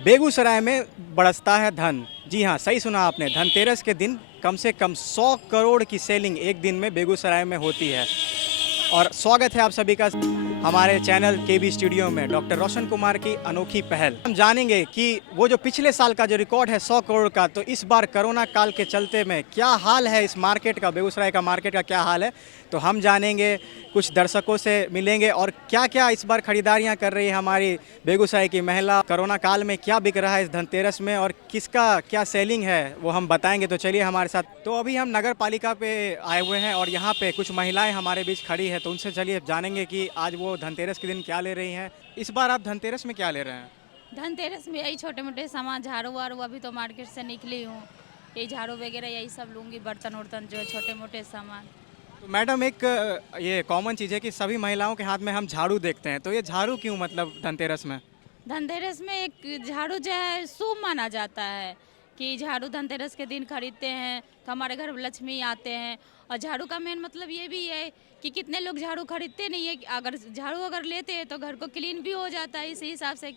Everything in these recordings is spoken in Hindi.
बेगूसराय में बरसता है धन। जी हाँ, सही सुना आपने। धनतेरस के दिन कम से कम 100 करोड़ की सेलिंग एक दिन में बेगूसराय में होती है। और स्वागत है आप सभी का हमारे चैनल केबी स्टूडियो में डॉक्टर रोशन कुमार की अनोखी पहल। हम जानेंगे कि वो जो पिछले साल का जो रिकॉर्ड है 100 करोड़ का, तो इस बार कोरोना काल के चलते में क्या हाल है इस मार्केट का, बेगूसराय का मार्केट का क्या हाल है, तो हम जानेंगे। कुछ दर्शकों से मिलेंगे और क्या क्या इस बार खरीदारियां कर रही है हमारी बेगूसराय की महिला, कोरोना काल में क्या बिक रहा है इस धनतेरस में और किसका क्या सेलिंग है वो हम बताएंगे। तो चलिए हमारे साथ। तो अभी हम नगर पालिका पे आए हुए हैं और यहाँ पे कुछ महिलाएं हमारे बीच खड़ी है, तो उनसे चलिए जानेंगे कि आज वो धनतेरस के दिन क्या ले रही हैं। इस बार आप धनतेरस में क्या ले रहे हैं? धनतेरस में यही छोटे मोटे सामान, झाड़ू वाड़ू, अभी तो मार्केट से निकली हूँ, यही झाड़ू वगैरह यही सब लूँगी, बर्तन उर्तन जो छोटे मोटे सामान। तो मैडम एक ये कॉमन चीज़ है कि सभी महिलाओं के हाथ में हम झाड़ू देखते हैं, तो ये झाड़ू क्यों मतलब धनतेरस में? धनतेरस में एक झाड़ू जो है शुभ माना जाता है कि झाड़ू धनतेरस के दिन खरीदते हैं तो हमारे घर लक्ष्मी आते हैं। और झाड़ू का मेन मतलब ये भी है कि कितने लोग झाड़ू खरीदते नहीं है, अगर झाड़ू अगर लेते हैं तो घर को क्लीन भी हो जाता है। इसी हिसाब से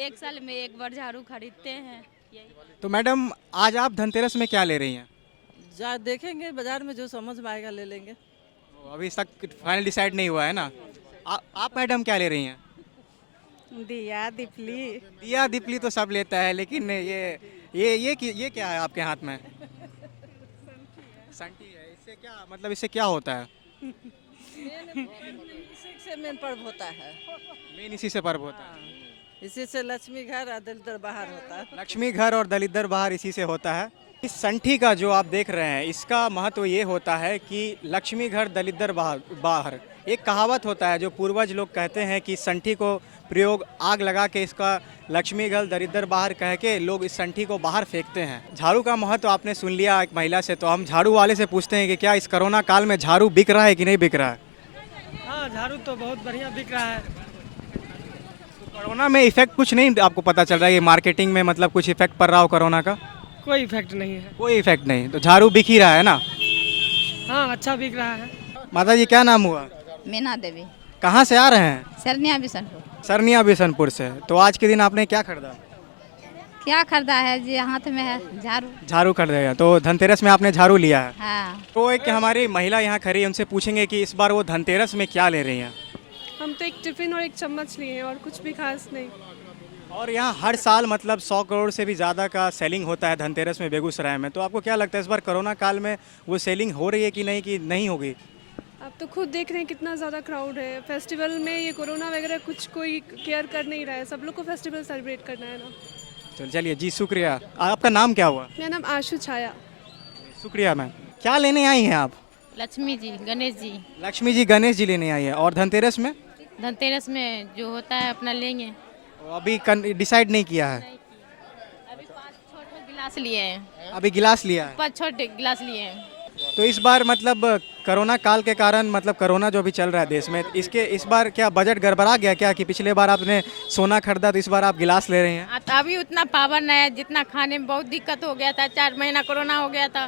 एक साल में एक बार झाड़ू खरीदते हैं यही। तो मैडम आज आप धनतेरस में क्या ले रही हैं? जा देखेंगे बाजार में जो समझ में आएगा ले लेंगे। अभी तक फाइनल डिसाइड नहीं हुआ है ना। आप मैडम क्या ले रही हैं? दिया दिपली। दिया दीपली तो सब लेता है, लेकिन ये क्या है आपके हाथ में? संटी है। इससे क्या मतलब, इससे क्या होता है? इसी से मेन पर्व होता है। मेन इसी से पर्व होता है। इसी से लक्ष्मी घर और दलितर बाहर होता है। लक्ष्मी घर और दलितर बाहर इसी से होता है। इस संठी का जो आप देख रहे हैं, इसका महत्व ये होता है कि लक्ष्मी घर दलितर बाहर। एक कहावत होता है जो पूर्वज लोग कहते हैं कि संठी को प्रयोग आग लगा के इसका लक्ष्मी घर दरिद्र बाहर कह के लोग इस संठी को बाहर फेंकते हैं। झाड़ू का महत्व आपने सुन लिया एक महिला से, तो हम झाड़ू वाले से पूछते हैं कि क्या इस कोरोना काल में झाड़ू बिक रहा है कि नहीं बिक रहा है? हाँ, झाड़ू तो बहुत बढ़िया बिक रहा है। तो कोरोना में इफेक्ट कुछ नहीं आपको पता चल रहा है, ये मार्केटिंग में मतलब कुछ इफेक्ट पड़ रहा हो कोरोना का? कोई इफेक्ट नहीं है। कोई इफेक्ट नहीं, तो झाड़ू बिक ही रहा है ना। हाँ, अच्छा बिक रहा है। माता जी क्या नाम हुआ? मीना देवी, कहाँ से आ रहे हैं? सरनिया बिशनपुर। सरनिया बिशनपुर से। तो आज के दिन आपने क्या खरीदा? क्या खरीदा है जी? हाथ में है झाड़ू। झाड़ू खरीदेगा, तो धनतेरस में आपने झाड़ू लिया है। हाँ, तो एक हमारी महिला यहाँ खड़ी है, उनसे पूछेंगे कि इस बार वो धनतेरस में क्या ले रही हैं। हम तो एक टिफिन और एक चम्मच लिए हैं और कुछ भी खास नहीं। और यहाँ हर साल मतलब 100 करोड़ से भी ज़्यादा का सेलिंग होता है धनतेरस में बेगूसराय में, तो आपको क्या लगता है इस बार कोरोना काल में वो सेलिंग हो रही है कि नहीं होगी? आप तो खुद देख रहे हैं कितना ज़्यादा क्राउड है फेस्टिवल में। ये कोरोना वगैरह कुछ कोई केयर कर नहीं रहा है, सब लोग को फेस्टिवल सेलिब्रेट करना है ना। तो चलिए जी, शुक्रिया। आपका नाम क्या हुआ? मेरा नाम आशु छाया। शुक्रिया मैम। क्या लेने आई हैं आप? लक्ष्मी जी, गणेश जी। लक्ष्मी जी गणेश जी लेने आई है। और धनतेरस में? धनतेरस में जो होता है अपना लेंगे। तो अभी डिसाइड नहीं किया है? अभी 5 छोटे गिलास लिए हैं। अभी गिलास लिया है। 5 छोटे गिलास लिए हैं। तो इस बार मतलब कोरोना काल के कारण, मतलब कोरोना जो भी चल रहा है देश में, इस बार क्या बजट गड़बड़ा गया क्या कि पिछले बार आपने सोना खरीदा तो इस बार आप गिलास ले रहे हैं? अभी उतना पावर नहीं है जितना खाने में बहुत दिक्कत हो गया था। 4 महीना कोरोना हो गया था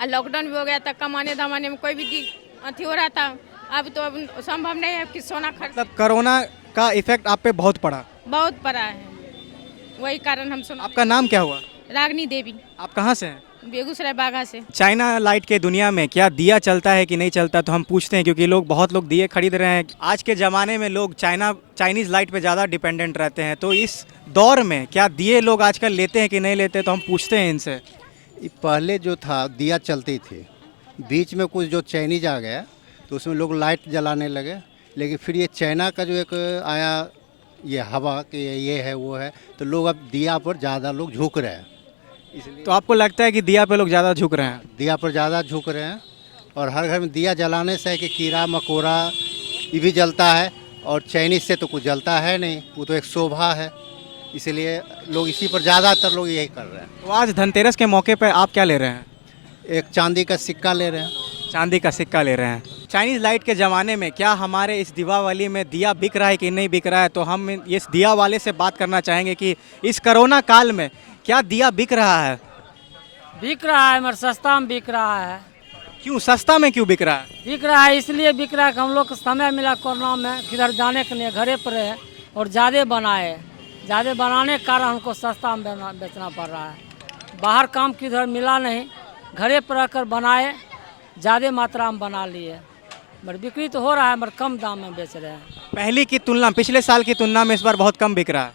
और लॉकडाउन भी हो गया था, कमाने धमाने में कोई भी अथी हो रहा था। अब तो अब संभव नहीं है कि सोना खरीद। मतलब कोरोना का इफेक्ट आप पे बहुत पड़ा? बहुत पड़ा है, वही कारण हम सोना। आपका नाम क्या हुआ? रागनी देवी, आप कहाँ से हैं? बेगूसराय बागा से। चाइना लाइट के दुनिया में क्या दिया चलता है कि नहीं चलता, तो हम पूछते हैं क्योंकि बहुत लोग दिए खरीद रहे हैं। आज के ज़माने में लोग चाइनीज़ लाइट पे ज़्यादा डिपेंडेंट रहते हैं, तो इस दौर में क्या दिए लोग आजकल लेते हैं कि नहीं लेते, तो हम पूछते हैं इनसे। पहले जो था दिया चलती थी, बीच में कुछ जो चाइनीज आ गया तो उसमें लोग लाइट जलाने लगे। लेकिन फिर ये चाइना का जो एक आया ये हवा कि ये है वो है, तो लोग अब दिया पर ज़्यादा लोग झुक रहे हैं। इसलिए तो आपको लगता है कि दिया पे लोग ज़्यादा झुक रहे हैं? दिया पर ज़्यादा झुक रहे हैं। और हर घर में दिया जलाने से है कि कीड़ा मकोड़ा ये भी जलता है, और चाइनीज से तो कुछ जलता है नहीं, वो तो एक शोभा है। इसलिए लोग इसी पर ज़्यादातर लोग यही कर रहे हैं। तो आज धनतेरस के मौके पर आप क्या ले रहे हैं? एक चांदी का सिक्का ले रहे हैं। चांदी का सिक्का ले रहे हैं। चाइनीज़ लाइट के ज़माने में क्या हमारे इस दीपावली में दिया बिक रहा है कि नहीं बिक रहा है, तो हम इस दिया वाले से बात करना चाहेंगे कि इस कोरोना काल में क्या दिया बिक रहा है? बिक रहा है, मगर सस्ता में बिक रहा है। क्यों सस्ता में क्यों बिक रहा है? बिक रहा है इसलिए बिक रहा है कि हम लोग को समय मिला कोरोना में, किधर जाने के लिए घरे पर है और ज़्यादा बनाए। ज़्यादा बनाने के कारण हमको सस्ता में बेचना पड़ रहा है। बाहर काम किधर मिला नहीं, घरे पर रखकर बनाए, ज़्यादा मात्रा में बना लिए, मगर बिक्री तो हो रहा है, मगर कम दाम में बेच रहे हैं। पहली की तुलना, पिछले साल की तुलना में इस बार बहुत कम बिक रहा है।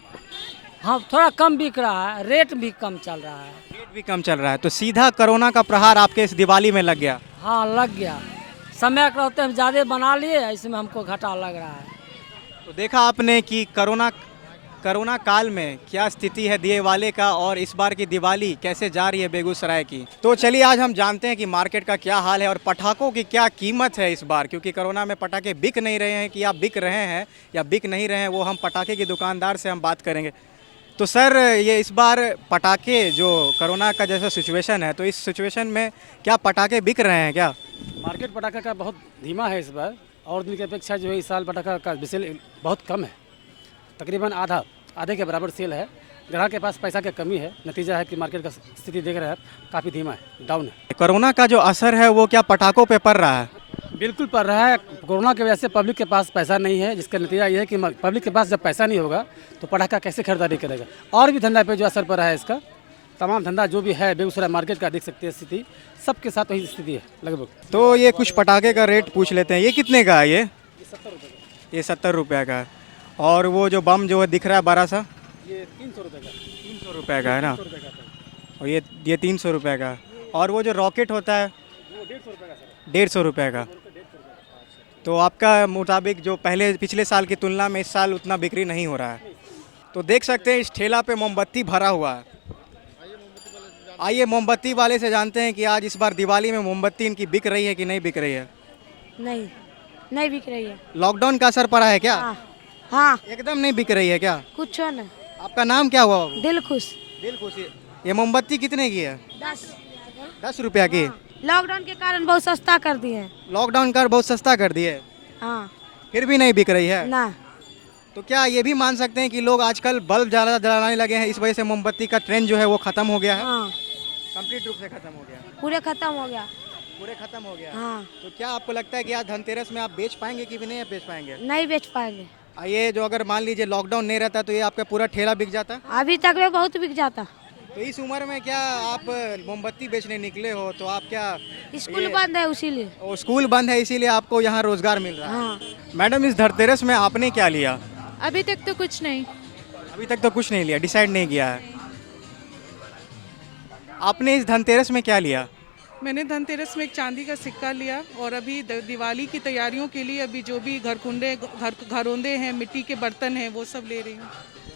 हाँ, थोड़ा कम बिक रहा है, रेट भी कम चल रहा है। रेट भी कम चल रहा है, तो सीधा कोरोना का प्रहार आपके इस दिवाली में लग गया। हाँ, लग गया। समय के रहते हम ज़्यादा बना लिए, इसमें हमको घाटा लग रहा है। तो देखा आपने कि कोरोना काल में क्या स्थिति है दिए वाले का, और इस बार की दिवाली कैसे जा रही है बेगूसराय की। तो चलिए आज हम जानते हैं कि मार्केट का क्या हाल है और पटाखों की क्या कीमत है इस बार, क्योंकि कोरोना में पटाखे बिक नहीं रहे हैं। कि आप बिक रहे हैं या बिक नहीं रहे हैं, वो हम पटाखे की दुकानदार से हम बात करेंगे। तो सर, ये इस बार पटाखे जो कोरोना का जैसा सिचुएशन है, तो इस सिचुएशन में क्या पटाखे बिक रहे हैं क्या? मार्केट पटाखा का बहुत धीमा है इस बार, और दिन की अपेक्षा जो है इस साल पटाखा का सेल बहुत कम है। तकरीबन आधे के बराबर सेल है। ग्राहक के पास पैसा की कमी है। नतीजा है कि मार्केट का स्थिति देख रहे हैं काफ़ी धीमा है, डाउन है। कोरोना का जो असर है वो क्या पटाखों पे पड़ रहा है? बिल्कुल पड़ रहा है। कोरोना की वजह से पब्लिक के पास पैसा नहीं है, जिसका नतीजा ये है कि पब्लिक के पास जब पैसा नहीं होगा तो पटाखा कैसे खरीदारी करेगा। और भी धंधा पे जो असर पड़ रहा है इसका, तमाम धंधा जो भी है बेगूसराय मार्केट का देख सकते हैं स्थिति, सबके साथ वही स्थिति है लगभग। तो ये कुछ पटाखे का रेट पूछ लेते हैं। ये कितने का है? ये 70 रुपये का है। और वो जो बम जो है दिख रहा है बड़ा सा, ये 300 रुपये का। 300 रुपये का है ना, और ये 300 रुपये का। और वो जो रॉकेट होता है 150 रुपये का। तो आपका मुताबिक जो पिछले साल की तुलना में इस साल उतना बिक्री नहीं हो रहा है। तो देख सकते हैं इस ठेला पे मोमबत्ती भरा हुआ है। आइए मोमबत्ती वाले से जानते हैं कि आज इस बार दिवाली में मोमबत्ती इनकी बिक रही है कि नहीं बिक रही है। नहीं बिक रही है। लॉकडाउन का असर पड़ा है क्या? हाँ, एकदम नहीं बिक रही है क्या? कुछ नहीं। आपका नाम क्या हुआ? दिल खुश। दिल खुश। ये मोमबत्ती कितने की है? 10 रुपया की। लॉकडाउन के कारण बहुत सस्ता कर दिए हैं। लॉकडाउन का बहुत सस्ता कर दिए, हाँ, फिर भी नहीं बिक रही है ना। तो क्या ये भी मान सकते हैं कि लोग आजकल बल्ब ज़्यादा जलाने लगे हैं, इस वजह से मोमबत्ती का ट्रेंड जो है वो खत्म हो गया है? हाँ, कंप्लीट रूप से खत्म हो गया। पूरे खत्म हो गया। पूरे खत्म हो गया। हाँ, तो क्या आपको लगता है कि आज धनतेरस में आप बेच पाएंगे कि भी नहीं बेच पाएंगे? नहीं बेच पाएंगे। ये जो अगर मान लीजिए लॉकडाउन नहीं रहता तो ये आपका पूरा ठेला बिक जाता? अभी तक में बहुत बिक जाता। तो इस उम्र में क्या आप मोमबत्ती बेचने निकले हो, तो आप क्या स्कूल बंद है उसीलिए। स्कूल बंद है इसीलिए आपको यहाँ रोजगार मिल रहा है? हाँ। मैडम, इस धनतेरस में आपने क्या लिया? अभी तक तो कुछ नहीं। अभी तक तो कुछ नहीं लिया, डिसाइड नहीं किया है। आपने इस धनतेरस में क्या लिया? मैंने धनतेरस में एक चांदी का सिक्का लिया, और अभी दिवाली की तैयारियों के लिए अभी जो भी घरौंदे हैं, मिट्टी के बर्तन हैं, वो सब ले रही हूँ।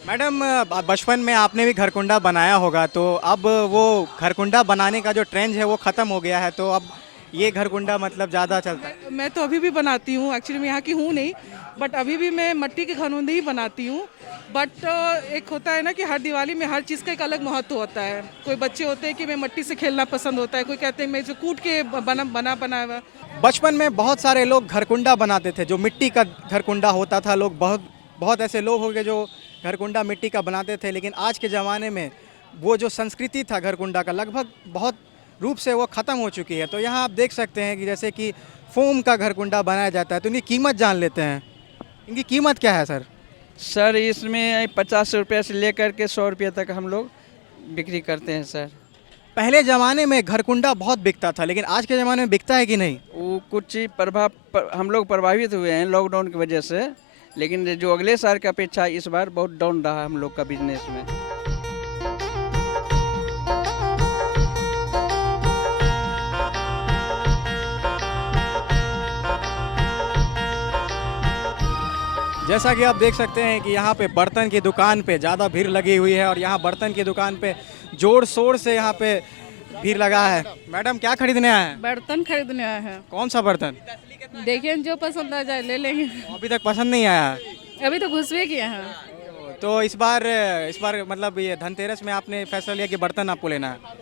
मैडम, बचपन में आपने भी घरकुंडा बनाया होगा, तो अब वो घरकुंडा बनाने का जो ट्रेंड है वो ख़त्म हो गया है, तो अब ये घरकुंडा मतलब ज़्यादा चलता है? मैं तो अभी भी बनाती हूँ, एक्चुअली मैं यहाँ की हूँ नहीं, बट अभी भी मैं मिट्टी के घरौंदे ही बनाती हूँ। बट एक होता है ना कि हर दिवाली में हर चीज़ का एक अलग महत्व होता है। कोई बच्चे होते हैं कि मैं मिट्टी से खेलना पसंद होता है, कोई कहते हैं मैं जो कूट के बना हुआ। बचपन में बहुत सारे लोग घरकुंडा बनाते थे, जो मिट्टी का घरकुंडा होता था। लोग बहुत ऐसे लोग हो गए जो घरकुंडा मिट्टी का बनाते थे, लेकिन आज के ज़माने में वो जो संस्कृति था घरकुंडा का, लगभग बहुत रूप से वो ख़त्म हो चुकी है। तो यहाँ आप देख सकते हैं कि जैसे कि फोम का घरकुंडा बनाया जाता है, तो इनकी कीमत जान लेते हैं। इनकी कीमत क्या है सर? सर, इसमें 50 रुपये से लेकर के 100 रुपये तक हम लोग बिक्री करते हैं सर। पहले ज़माने में घरकुंडा बहुत बिकता था, लेकिन आज के ज़माने में बिकता है कि नहीं? वो कुछ हम लोग प्रभावित हुए हैं लॉकडाउन की वजह से, लेकिन जो अगले साल की अपेक्षा इस बार बहुत डाउन रहा हम लोग का बिजनेस में। जैसा कि आप देख सकते हैं कि यहाँ पे बर्तन की दुकान पे ज़्यादा भीड़ लगी हुई है, और यहाँ बर्तन की दुकान पे जोर शोर से यहाँ पे भीड़ लगा है। मैडम, क्या खरीदने आए हैं? बर्तन खरीदने आए हैं। कौन सा बर्तन? देखिए जो पसंद आ जाए ले लेंगे। अभी तक पसंद नहीं आया? अभी तो घुसवे किए हैं। तो इस बार मतलब ये धनतेरस में आपने फैसला लिया कि बर्तन आपको लेना है?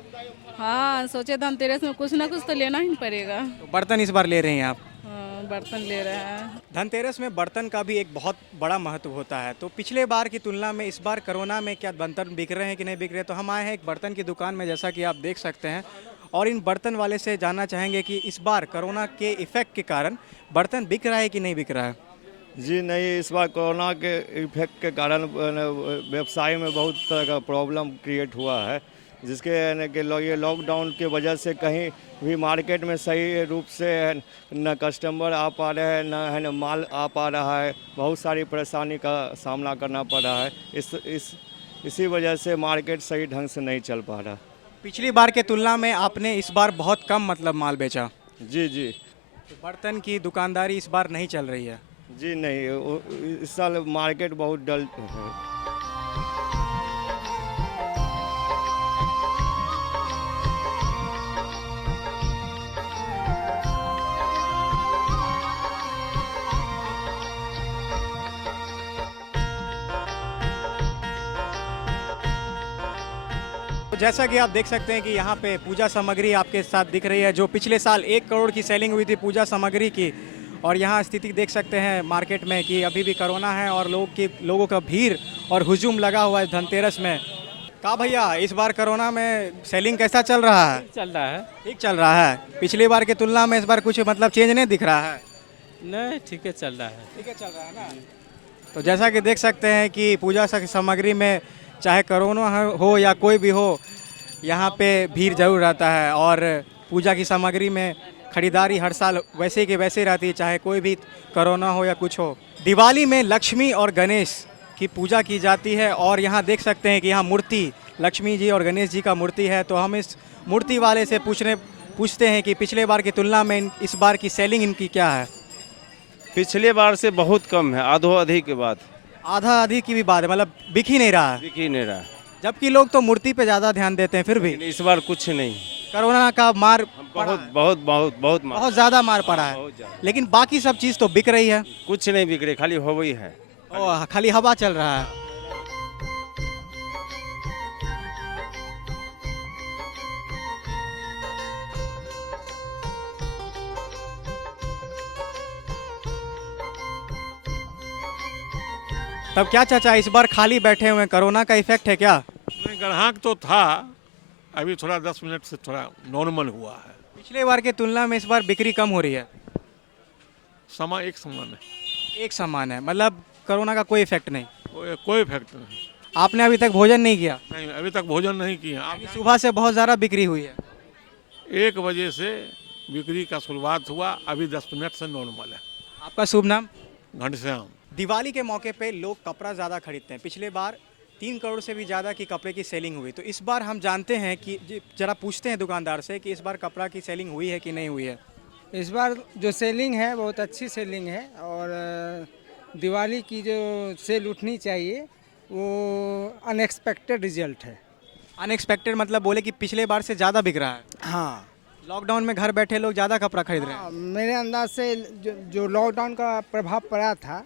हाँ, सोचे धनतेरस में कुछ ना कुछ तो लेना ही पड़ेगा। तो बर्तन इस बार ले रहे हैं आप? हाँ, बर्तन ले रहे हैं। धनतेरस में बर्तन का भी एक बहुत बड़ा महत्व होता है। तो पिछले बार की तुलना में इस बार कोरोना में क्या बर्तन बिक रहे हैं कि नहीं बिक रहे? तो हम आए हैं एक बर्तन की दुकान में, जैसा कि आप देख सकते हैं, और इन बर्तन वाले से जानना चाहेंगे कि इस बार कोरोना के इफेक्ट के कारण बर्तन बिक रहा है कि नहीं बिक रहा है। जी नहीं, इस बार कोरोना के इफेक्ट के कारण व्यवसाय में बहुत तरह का प्रॉब्लम क्रिएट हुआ है, जिसके यानी कि ये लॉकडाउन की वजह से कहीं भी मार्केट में सही रूप से न कस्टमर आ पा रहे हैं, न है न माल आ पा रहा है। बहुत सारी परेशानी का सामना करना पड़ रहा है। इसी वजह से मार्केट सही ढंग से नहीं चल पा रहा। पिछली बार के तुलना में आपने इस बार बहुत कम मतलब माल बेचा। जी जी तो बर्तन की दुकानदारी इस बार नहीं चल रही है। जी नहीं, इस साल मार्केट बहुत डल है। तो जैसा कि आप देख सकते हैं कि यहाँ पे पूजा सामग्री आपके साथ दिख रही है, जो पिछले साल 1 करोड़ की सेलिंग हुई थी पूजा सामग्री की। और यहाँ स्थिति देख सकते हैं मार्केट में कि अभी भी कोरोना है और लोगों का भीड़ और हुजूम लगा हुआ है धनतेरस में। का भैया, इस बार कोरोना में सेलिंग कैसा चल रहा है? चल रहा है। ठीक चल रहा है। पिछली बार के तुलना में इस बार कुछ मतलब चेंज नहीं दिख रहा है? नहीं, ठीक है चल रहा है। ठीक है चल रहा है ना। तो जैसा कि देख सकते हैं कि पूजा सामग्री में चाहे कोरोना हो या कोई भी हो, यहाँ पे भीड़ जरूर रहता है। और पूजा की सामग्री में खरीदारी हर साल वैसे के वैसे रहती है, चाहे कोई भी कोरोना हो या कुछ हो। दिवाली में लक्ष्मी और गणेश की पूजा की जाती है और यहाँ देख सकते हैं कि यहाँ मूर्ति लक्ष्मी जी और गणेश जी का मूर्ति है। तो हम इस मूर्ति वाले से पूछते हैं कि पिछले बार की तुलना में इस बार की सेलिंग इनकी क्या है? पिछले बार से बहुत कम है, आधो अधिक के बाद। आधा अधिक की भी बात है, मतलब बिक ही नहीं रहा है। बिक ही नहीं रहा, जबकि लोग तो मूर्ति पे ज़्यादा ध्यान देते हैं। फिर भी इस बार कुछ नहीं। कोरोना का मार बहुत ज़्यादा मार पड़ा है, लेकिन बाकी सब चीज़ तो बिक रही है। कुछ नहीं बिक रही, खाली हो ही है। खाली हवा चल रहा है। तब क्या चाचा, इस बार खाली बैठे हुए हैं, कोरोना का इफेक्ट है क्या? नहीं, ग्राहक तो था, अभी थोड़ा 10 मिनट से थोड़ा नॉर्मल हुआ है। पिछले बार की तुलना में इस बार बिक्री कम हो रही है। समय एक समान है। एक समान है, मतलब कोरोना का कोई इफेक्ट नहीं। कोई इफेक्ट नहीं। आपने अभी तक भोजन नहीं किया? नहीं, अभी तक भोजन नहीं किया। आप सुबह से बहुत ज़्यादा बिक्री हुई है। 1 बजे से बिक्री का शुरुआत हुआ, अभी 10 मिनट से नॉर्मल है। आपका शुभ नाम? घनश्याम। दिवाली के मौके पे लोग कपड़ा ज़्यादा खरीदते हैं। पिछले बार 3 करोड़ से भी ज़्यादा की कपड़े की सेलिंग हुई। तो इस बार हम जानते हैं कि जरा पूछते हैं दुकानदार से कि इस बार कपड़ा की सेलिंग हुई है कि नहीं हुई है। इस बार जो सेलिंग है बहुत अच्छी सेलिंग है और दिवाली की जो सेल उठनी चाहिए वो अनएक्सपेक्टेड रिजल्ट है। अनएक्सपेक्टेड मतलब बोले कि पिछले बार से ज़्यादा बिक रहा है। हाँ, लॉकडाउन में घर बैठे लोग ज़्यादा कपड़ा खरीद रहे हैं। मेरे अंदाज से जो लॉकडाउन का प्रभाव पड़ा था,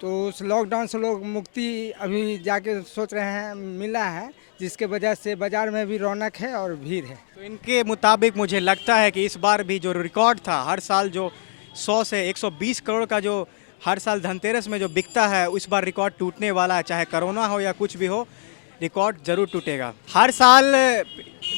तो उस लॉकडाउन से लोग मुक्ति अभी जाके सोच रहे हैं मिला है, जिसके वजह से बाज़ार में भी रौनक है और भीड़ है। तो इनके मुताबिक मुझे लगता है कि इस बार भी जो रिकॉर्ड था, हर साल जो 100 से 120 करोड़ का जो हर साल धनतेरस में जो बिकता है, इस बार रिकॉर्ड टूटने वाला है। चाहे कोरोना हो या कुछ भी हो, रिकॉर्ड जरूर टूटेगा। हर साल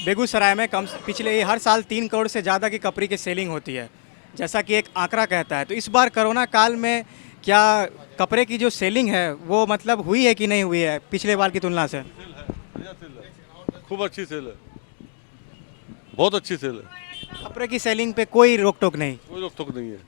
बेगूसराय में पिछले हर साल 3 करोड़ से ज़्यादा की कपड़े की सेलिंग होती है, जैसा कि एक आंकड़ा कहता है। तो इस बार कोरोना काल में क्या कपड़े की जो सेलिंग है वो मतलब हुई है कि नहीं हुई है पिछले बार की तुलना से? खूब अच्छी सेल है, बहुत अच्छी सेल है। कपड़े की सेलिंग पे कोई रोक टोक नहीं? कोई रोक टोक नहीं है।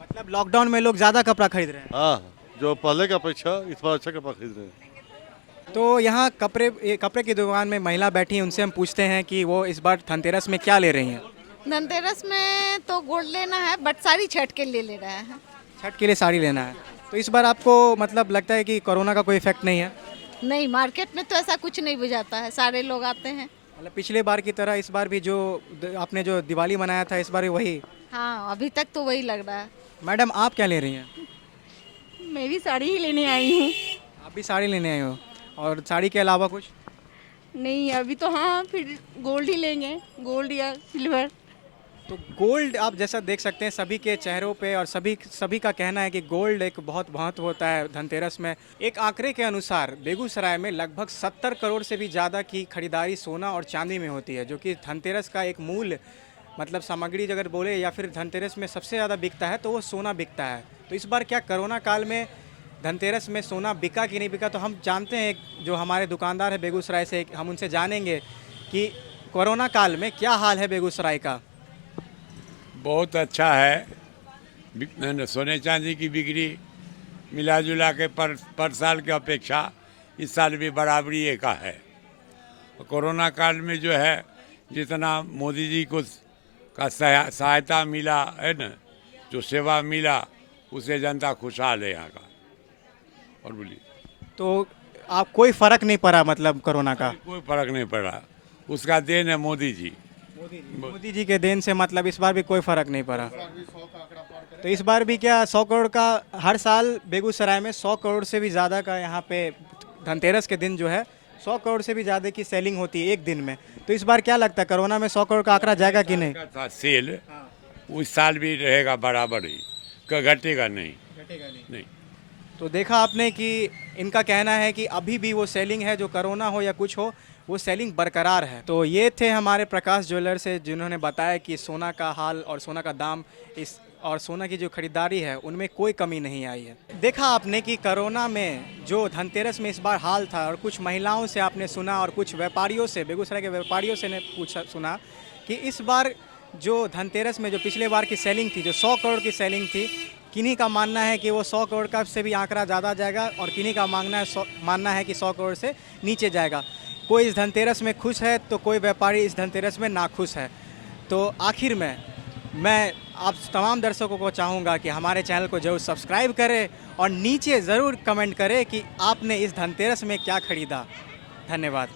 मतलब लॉकडाउन में लोग ज़्यादा कपड़ा खरीद रहे हैं। हाँ, जो पहले की अपेक्षा इस बार अच्छा कपड़ा खरीद रहे हैं। तो यहाँ कपड़े की दुकान में महिला बैठी हैं, उनसे हम पूछते हैं कि वो इस बार धनतेरस में क्या ले रही हैं। धनतेरस में तो गोल्ड लेना है, बट सारी छठ के लिए ले रहे हैं। छठ के लिए साड़ी लेना है। तो इस बार आपको मतलब लगता है कि कोरोना का कोई इफेक्ट नहीं है? नहीं, मार्केट में तो ऐसा कुछ नहीं बुझाता है, सारे लोग आते हैं। मतलब पिछले बार की तरह इस बार भी जो आपने जो दिवाली मनाया था, इस बार भी वही? हाँ, अभी तक तो वही लग रहा है। मैडम, आप क्या ले रही हैं? मैं भी साड़ी ही लेने आई हूँ। आप भी साड़ी लेने आई हो? और साड़ी के अलावा कुछ नहीं अभी तो, हाँ फिर गोल्ड ही लेंगे, गोल्ड या सिल्वर। तो गोल्ड आप जैसा देख सकते हैं सभी के चेहरों पे, और सभी का कहना है कि गोल्ड एक बहुत महत्व होता है धनतेरस में। एक आंकड़े के अनुसार बेगूसराय में लगभग 70 करोड़ से भी ज़्यादा की खरीदारी सोना और चांदी में होती है, जो कि धनतेरस का एक मूल मतलब सामग्री अगर बोले या फिर धनतेरस में सबसे ज़्यादा बिकता है तो वो सोना बिकता है। तो इस बार क्या कोरोना काल में धनतेरस में सोना बिका कि नहीं बिका, तो हम जानते हैं जो हमारे दुकानदार है बेगूसराय से, हम उनसे जानेंगे कि कोरोना काल में क्या हाल है बेगूसराय का। बहुत अच्छा है, सोने चांदी की बिक्री मिला जुला के पर साल की अपेक्षा इस साल भी बराबरी का है। कोरोना काल में जो है जितना मोदी जी को का सहायता मिला है न, जो सेवा मिला उससे जनता खुशहाल है यहाँ का। और बोलिए तो आप कोई फ़र्क नहीं पड़ा मतलब कोरोना का? कोई फर्क नहीं पड़ा, उसका देन है मोदी जी। मोदी जी के देन से मतलब इस बार भी कोई फ़र्क नहीं पड़ा। तो इस बार भी क्या 100 करोड़ का, हर साल बेगूसराय में 100 करोड़ से भी ज़्यादा का यहाँ पे धनतेरस के दिन जो है 100 करोड़ से भी ज़्यादा की सेलिंग होती है एक दिन में। तो इस बार क्या लगता है कोरोना में 100 करोड़ का आंकड़ा जाएगा कि नहीं? सेल उस साल भी रहेगा बराबर ही, घटेगा नहीं। नहीं। तो देखा आपने कि इनका कहना है कि अभी भी वो सेलिंग है, जो कोरोना हो या कुछ हो वो सेलिंग बरकरार है। तो ये थे हमारे प्रकाश ज्वेलर्स से जिन्होंने बताया कि सोना का हाल और सोना का दाम इस और सोना की जो खरीदारी है उनमें कोई कमी नहीं आई है। देखा आपने कि कोरोना में जो धनतेरस में इस बार हाल था, और कुछ महिलाओं से आपने सुना और कुछ व्यापारियों से, बेगूसराय के व्यापारियों से ने सुना कि इस बार जो धनतेरस में जो पिछले बार की सेलिंग थी, जो 100 करोड़ की सेलिंग थी, किन्हीं का मानना है कि वो 100 करोड़ का से भी आंकड़ा ज़्यादा जाएगा और किन्हीं का मानना है कि 100 करोड़ से नीचे जाएगा। कोई इस धनतेरस में खुश है तो कोई व्यापारी इस धनतेरस में नाखुश है। तो आखिर में मैं आप तमाम दर्शकों को चाहूँगा कि हमारे चैनल को जरूर सब्सक्राइब करें और नीचे ज़रूर कमेंट करें कि आपने इस धनतेरस में क्या खरीदा। धन्यवाद।